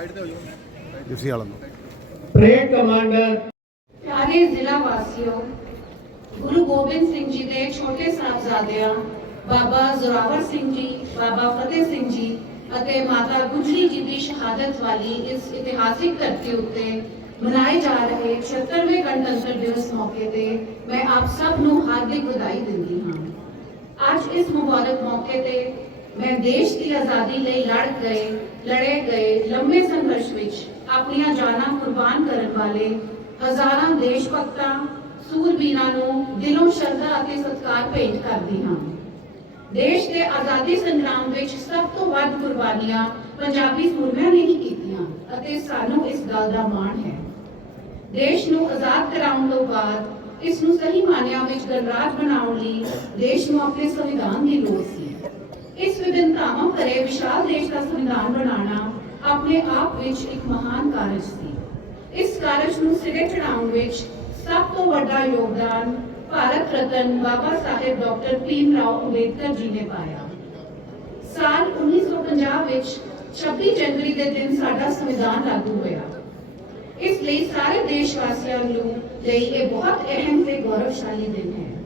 ਇਸੇ ਵਾਲਾ ਨੂੰ। ਪਰੇਡ ਕਮਾਂਡਰ ਪਿਆਰੇ ਜ਼ਿਲ੍ਹਾ ਵਾਸੀਓ ਗੁਰੂ ਗੋਬਿੰਦ ਸਿੰਘ ਜੀ ਦੇ ਛੋਟੇ ਸਾਹਿਬਜ਼ਾਦਿਆਂ ਬਾਬਾ ਜ਼ੋਰਾਵਰ ਸਿੰਘ ਜੀ ਬਾਬਾ ਫਤਿਹ ਸਿੰਘ ਜੀ ਅਤੇ ਮਾਤਾ ਗੁਜਰੀ ਜੀ ਦੀ ਸ਼ਹਾਦਤ ਵਾਲੀ ਇਸ ਇਤਿਹਾਸਿਕ ਧਰਤੀ ਉੱਤੇ ਮਨਾਏ ਜਾ ਰਹੇ 76ਵੇਂ ਗਣਤੰਤਰ ਦਿਵਸ ਮੌਕੇ ਤੇ ਮੈਂ ਆਪ ਸਭ ਨੂੰ ਹਾਰਦਿਕ ਵਧਾਈ ਦਿੰਦੀ ਹਾਂ। ਅੱਜ ਇਸ ਮੁਬਾਰਕ ਮੌਕੇ ਤੇ ਮੈਂ ਦੇਸ਼ ਦੀ ਆਜ਼ਾਦੀ ਲਈ ਲੜ ਗਏ, ਲੜੇ ਗਏ, ਲੰਮੇ ਸੰਘਰਸ਼ ਵਿੱਚ ਆਪਣੀਆਂ ਜਾਨਾਂ ਕੁਰਬਾਨ ਕਰਨ ਵਾਲੇ ਹਜ਼ਾਰਾਂ ਦੇਸ਼ ਭਗਤਾਂ ਸੂਰਬੀਰਾਂ ਨੂੰ ਦਿਲੋਂ ਸ਼ਰਧਾ ਅਤੇ ਸਤਿਕਾਰ ਭੇਟ ਕਰਦੀ ਹਾਂ। ਦੇਸ਼ ਦੇ ਆਜ਼ਾਦੀ ਸੰਗਰਾਮ ਵਿੱਚ ਸਭ ਤੋਂ ਵੱਧ ਕੁਰਬਾਨੀਆਂ ਪੰਜਾਬੀ ਸੂਰਮਿਆਂ ਨੇ ਹੀ ਕੀਤੀਆਂ ਅਤੇ ਸਾਨੂੰ ਇਸ ਗੱਲ ਦਾ ਮਾਣ ਹੈ। ਦੇਸ਼ ਨੂੰ ਆਜ਼ਾਦ ਕਰਾਉਣ ਤੋਂ ਬਾਅਦ ਇਸ ਨੂੰ ਸਹੀ ਮਾਨਿਆਂ ਵਿੱਚ ਗਣਰਾਜ ਬਣਾਉਣ ਲਈ ਦੇਸ਼ ਨੂੰ ਆਪਣੇ ਸੰਵਿਧਾਨ ਦੀ ਲੋੜ ਸੀ। ਭਰੇ ਵਿਸ਼ਾਲ ਦੇਸ਼ ਦਾ ਸੰਵਿਧਾਨ ਬਣਾਉਣਾ ਆਪਣੇ ਆਪ ਵਿੱਚ ਇੱਕ ਮਹਾਨ ਕਾਰਜ ਸੀ। ਇਸ ਕਾਰਜ ਨੂੰ ਸਿਰੇ ਚੜਾਉਣ ਵਿੱਚ ਸਭ ਤੋਂ ਵੱਡਾ ਯੋਗਦਾਨ ਭਾਰਤ ਰਤਨ ਬਾਬਾ ਸਾਹਿਬ ਡਾਕਟਰ ਭੀਮ ਰਾਓ ਅੰਬੇਦਕਰ ਜੀ ਨੇ ਪਾਇਆ। ਸਾਲ 1950 ਵਿੱਚ 26 ਜਨਵਰੀ ਦੇ ਦਿਨ ਸਾਡਾ ਸੰਵਿਧਾਨ ਲਾਗੂ ਹੋਇਆ। ਇਸ ਲਈ ਸਾਰੇ ਦੇਸ਼ ਵਾਸੀਆਂ ਨੂੰ ਲਈ ਇਹ ਬਹੁਤ ਅਹਿਮ ਤੇ ਗੌਰਵਸ਼ਾਲੀ ਦਿਨ ਹੈ।